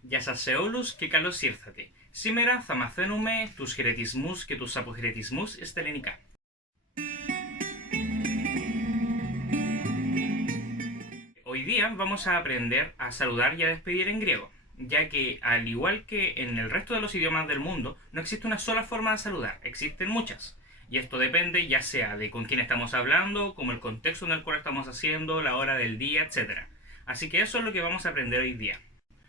Γεια σας σε όλους και καλώς ήρθατε. Σήμερα θα μαθαίνουμε τους χαιρετισμούς και τους αποχαιρετισμούς στα ελληνικά. Hoy día vamos a aprender a saludar y a despedir en griego, ya que al igual que en el resto de los idiomas del mundo, no existe una sola forma de saludar, existen muchas. Y esto depende ya sea de con quién estamos hablando, como el contexto en el cual estamos haciendo, la hora del día, etc. Así que eso es lo que vamos a aprender hoy día.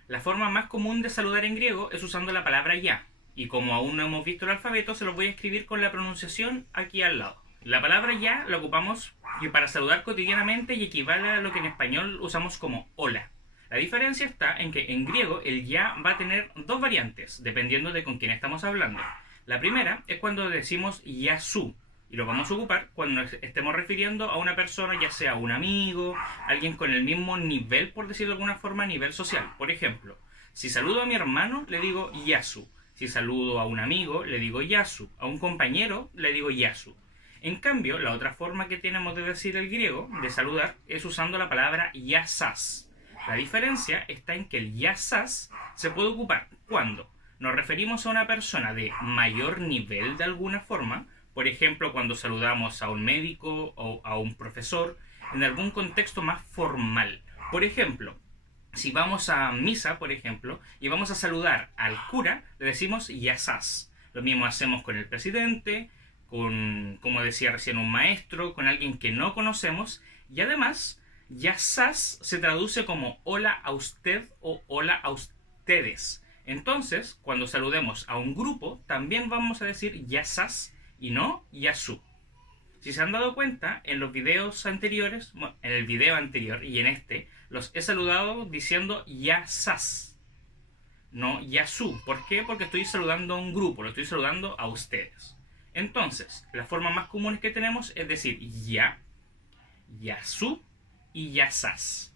La forma más común de saludar en griego es usando la palabra ya, y como aún no hemos visto el alfabeto, se los voy a escribir con la pronunciación aquí al lado. La palabra ya la ocupamos para saludar cotidianamente y equivale a lo que en español usamos como hola. La diferencia está en que en griego el ya va a tener dos variantes, dependiendo de con quién estamos hablando. La primera es cuando decimos yasu, y lo vamos a ocupar cuando nos estemos refiriendo a una persona, ya sea un amigo, alguien con el mismo nivel, por decirlo de alguna forma, nivel social. Por ejemplo, si saludo a mi hermano, le digo yasu. Si saludo a un amigo, le digo yasu. A un compañero, le digo yasu. En cambio, la otra forma que tenemos de decir el griego, de saludar, es usando la palabra yasas. La diferencia está en que el yasas se puede ocupar cuando nos referimos a una persona de mayor nivel de alguna forma, por ejemplo, cuando saludamos a un médico o a un profesor, en algún contexto más formal. Por ejemplo, si vamos a misa, por ejemplo, y vamos a saludar al cura, le decimos yasas. Lo mismo hacemos con el presidente, con, como decía recién, un maestro, con alguien que no conocemos, y además, yasas se traduce como hola a usted o hola a ustedes. Entonces, cuando saludemos a un grupo, también vamos a decir yasas y no yasu. Si se han dado cuenta, en los videos anteriores, bueno, en el video anterior y en este, los he saludado diciendo yasas, no yasu. ¿Por qué? Porque estoy saludando a un grupo, lo estoy saludando a ustedes. Entonces, las formas más comunes que tenemos es decir ya, yasu y yasas.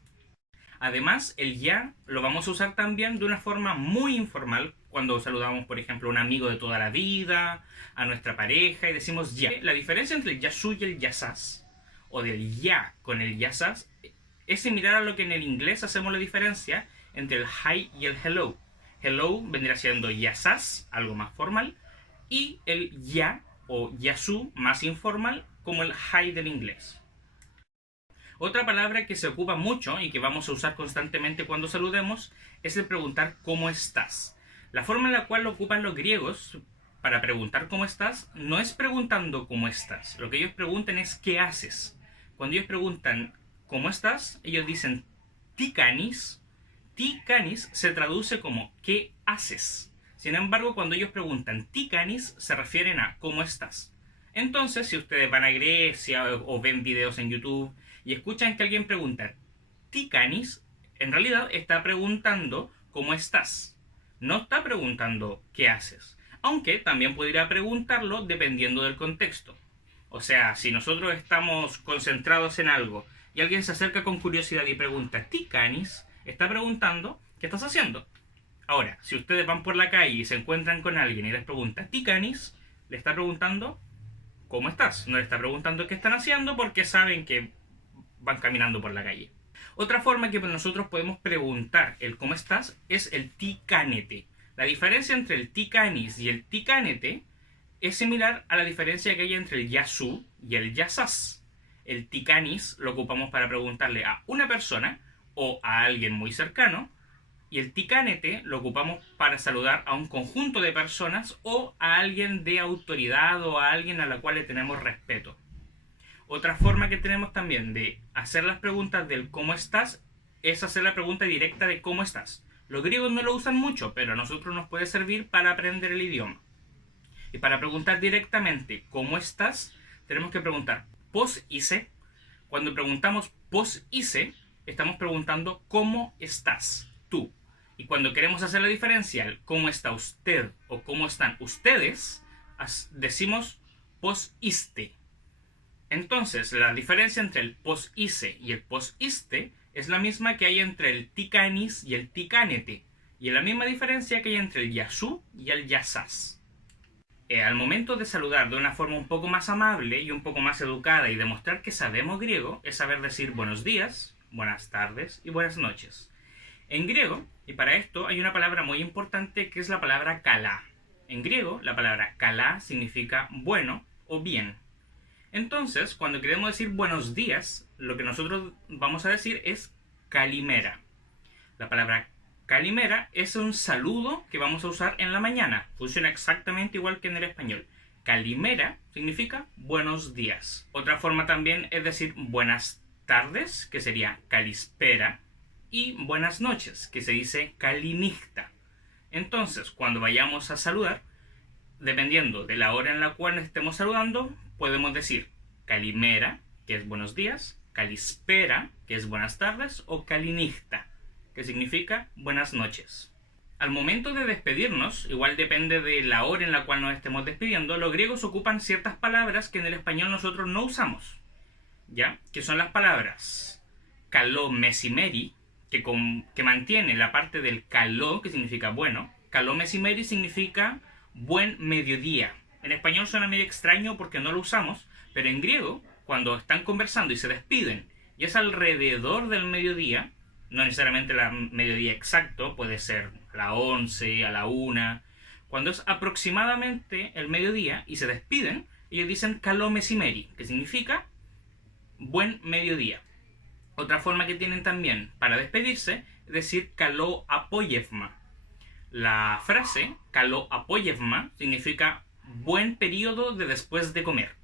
Además, el ya lo vamos a usar también de una forma muy informal cuando saludamos, por ejemplo, a un amigo de toda la vida, a nuestra pareja y decimos ya. La diferencia entre el yasu y el yasas, o del ya con el yasas, es similar a lo que en el inglés hacemos la diferencia entre el hi y el hello. Hello vendría siendo yasas, algo más formal, y el ya o yasu más informal, como el hi del inglés. Otra palabra que se ocupa mucho y que vamos a usar constantemente cuando saludemos es el preguntar ¿cómo estás? La forma en la cual lo ocupan los griegos para preguntar ¿cómo estás? No es preguntando ¿cómo estás? Lo que ellos preguntan es ¿qué haces? Cuando ellos preguntan ¿cómo estás? Ellos dicen tikanis. Tikanis se traduce como ¿qué haces? Sin embargo, cuando ellos preguntan tikanis se refieren a ¿cómo estás? Entonces, si ustedes van a Grecia o ven videos en YouTube y escuchan que alguien pregunta tikanis, en realidad está preguntando ¿cómo estás? No está preguntando ¿qué haces? Aunque también podría preguntarlo dependiendo del contexto. O sea, si nosotros estamos concentrados en algo y alguien se acerca con curiosidad y pregunta tikanis, está preguntando ¿qué estás haciendo? Ahora, si ustedes van por la calle y se encuentran con alguien y les pregunta tikanis, le está preguntando ¿cómo estás? No le está preguntando qué están haciendo porque saben que van caminando por la calle. Otra forma que nosotros podemos preguntar el ¿cómo estás? Es el tikánete. La diferencia entre el tikanis y el tikánete es similar a la diferencia que hay entre el yasu y el yasas. El tikanis lo ocupamos para preguntarle a una persona o a alguien muy cercano, y el tikánete lo ocupamos para saludar a un conjunto de personas o a alguien de autoridad o a alguien a la cual le tenemos respeto. Otra forma que tenemos también de hacer las preguntas del ¿cómo estás? Es hacer la pregunta directa de ¿cómo estás? Los griegos no lo usan mucho, pero a nosotros nos puede servir para aprender el idioma. Y para preguntar directamente ¿cómo estás? Tenemos que preguntar ¿pos ise? Cuando preguntamos ¿pos ise? Estamos preguntando ¿cómo estás tú? Y cuando queremos hacer la diferencial ¿cómo está usted? O ¿cómo están ustedes? Decimos ¿pos iste? Entonces, la diferencia entre el pos ise y el pos iste es la misma que hay entre el tikanis y el tikánete, y es la misma diferencia que hay entre el yasu y el yasas. Al momento de saludar de una forma un poco más amable y un poco más educada y demostrar que sabemos griego, es saber decir buenos días, buenas tardes y buenas noches. En griego, Y para esto hay una palabra muy importante que es la palabra kalá. En griego, la palabra kalá significa bueno o bien. Entonces, cuando queremos decir buenos días, lo que nosotros vamos a decir es kalimera. La palabra kalimera es un saludo que vamos a usar en la mañana. Funciona exactamente igual que en el español. Kalimera significa buenos días. Otra forma también es decir buenas tardes, que sería kalispera, y buenas noches, que se dice kalinichta. Entonces, cuando vayamos a saludar, dependiendo de la hora en la cual estemos saludando, podemos decir kalimera, que es buenos días, kalispera, que es buenas tardes, o kalinichta, que significa buenas noches. Al momento de despedirnos, igual depende de la hora en la cual nos estemos despidiendo, los griegos ocupan ciertas palabras que en el español nosotros no usamos, ¿ya? Que son las palabras kaló mesimeri, que mantiene la parte del kaló, que significa bueno. Kaló mesimeri significa buen mediodía. En español suena medio extraño porque no lo usamos, pero en griego, cuando están conversando y se despiden, y es alrededor del mediodía, no necesariamente el mediodía exacto, puede ser a la 11, a la 1. Cuando es aproximadamente el mediodía y se despiden, ellos dicen kaló mesimeri, que significa buen mediodía. Otra forma que tienen también para despedirse es decir kaló apoyevma. La frase kaló apoyevma significa buen periodo de después de comer.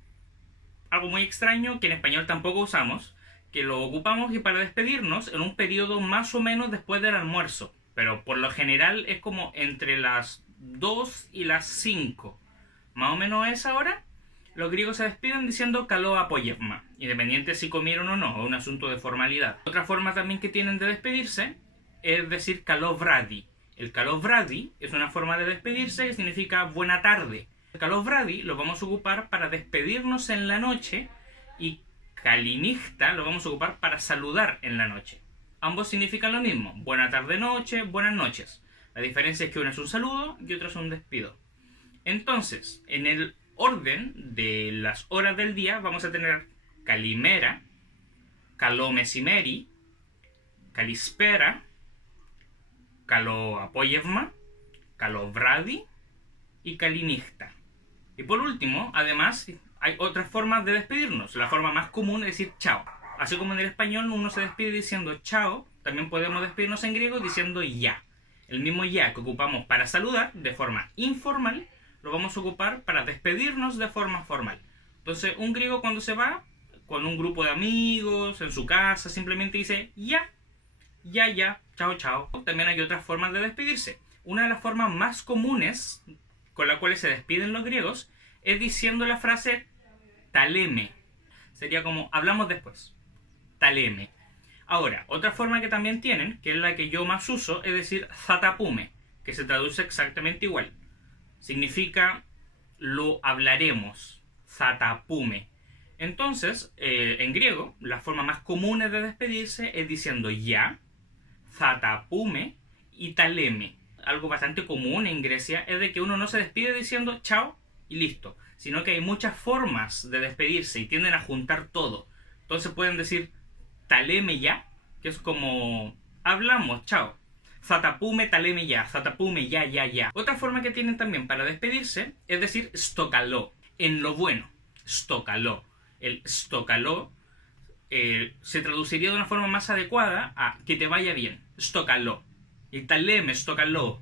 Algo muy extraño que en español tampoco usamos, que lo ocupamos y para despedirnos en un periodo más o menos después del almuerzo, pero por lo general es como entre las 2 y las 5, más o menos a esa hora. Los griegos se despiden diciendo kaló apoyevma, independiente si comieron o no, es un asunto de formalidad. Otra forma también que tienen de despedirse es decir kaló vradi. El kaló vradi es una forma de despedirse que significa buena tarde. El kaló vradi lo vamos a ocupar para despedirnos en la noche y kalinichta lo vamos a ocupar para saludar en la noche. Ambos significan lo mismo, buena tarde noche, buenas noches. La diferencia es que uno es un saludo y otro es un despido. Entonces, en el orden de las horas del día vamos a tener kalimera, kaló mesimeri, kalispera, kaló apoyevma, kaló vradi y kalinichta. Y por último, además, hay otras formas de despedirnos. La forma más común es decir chao. Así como en el español uno se despide diciendo chao, también podemos despedirnos en griego diciendo ya. El mismo ya que ocupamos para saludar de forma informal, lo vamos a ocupar para despedirnos de forma formal. Entonces, un griego cuando se va con un grupo de amigos, en su casa, simplemente dice ya, chao, chao. También hay otras formas de despedirse. Una de las formas más comunes con las cuales se despiden los griegos es diciendo la frase taleme. Sería como hablamos después. Taleme. Ahora, otra forma que también tienen, que es la que yo más uso, es decir zatapume, que se traduce exactamente igual. Significa lo hablaremos. Zatapume. Entonces, en griego, las formas más comunes de despedirse es diciendo ya, zatapume y taleme. Algo bastante común en Grecia es de que uno no se despide diciendo chao y listo, sino que hay muchas formas de despedirse y tienden a juntar todo. Entonces pueden decir taleme ya, que es como hablamos, chao. Zatapume taleme ya, zatapume ya. Otra forma que tienen también para despedirse es decir stokaló, en lo bueno, stokaló. El stokaló se traduciría de una forma más adecuada a que te vaya bien, stokaló. Y taleme, stokaló.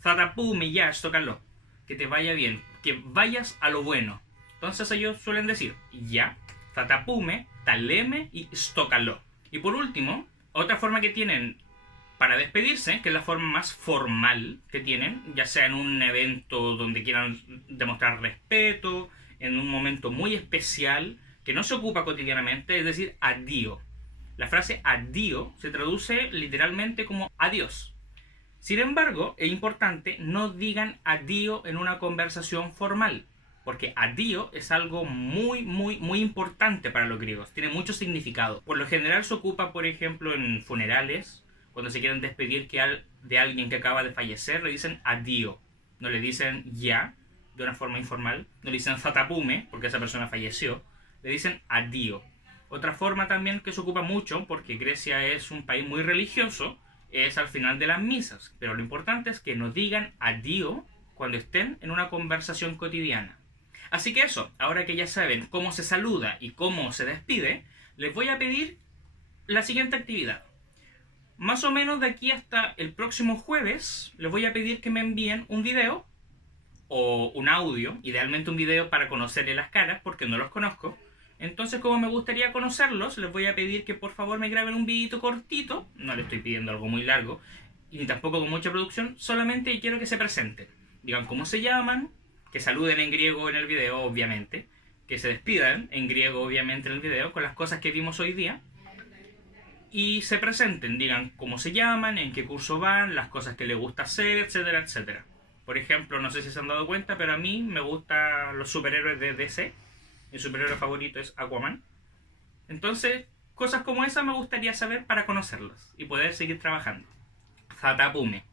Zatapume ya, stokaló. Que te vaya bien, que vayas a lo bueno. Entonces ellos suelen decir ya, zatapume, taleme y stokaló. Y por último, otra forma que tienen para despedirse, que es la forma más formal que tienen, ya sea en un evento donde quieran demostrar respeto, en un momento muy especial, que no se ocupa cotidianamente, es decir, addio. La frase addio se traduce literalmente como adiós. Sin embargo, es importante no digan addio en una conversación formal, porque addio es algo muy importante para los griegos, tiene mucho significado. Por lo general se ocupa, por ejemplo, en funerales, cuando se quieren despedir de alguien que acaba de fallecer, le dicen addio, no le dicen ya, de una forma informal, no le dicen zatapume, porque esa persona falleció, le dicen addio. Otra forma también que se ocupa mucho, porque Grecia es un país muy religioso, es al final de las misas, pero lo importante es que nos digan adiós cuando estén en una conversación cotidiana. Así que eso, ahora que ya saben cómo se saluda y cómo se despide, les voy a pedir la siguiente actividad. Más o menos de aquí hasta el próximo jueves, les voy a pedir que me envíen un video o un audio, idealmente un video para conocerle las caras, porque no los conozco. Entonces, como me gustaría conocerlos, les voy a pedir que por favor me graben un videito cortito, no le estoy pidiendo algo muy largo, y tampoco con mucha producción, solamente quiero que se presenten. Digan cómo se llaman, que saluden en griego en el video, obviamente, que se despidan en griego, obviamente, en el video, con las cosas que vimos hoy día, y se presenten, digan cómo se llaman, en qué curso van, las cosas que les gusta hacer, etcétera, etcétera. Por ejemplo, no sé si se han dado cuenta, pero a mí me gustan los superhéroes de DC. Mi superhéroe favorito es Aquaman. Entonces, cosas como esas me gustaría saber para conocerlos y poder seguir trabajando. Zatapume.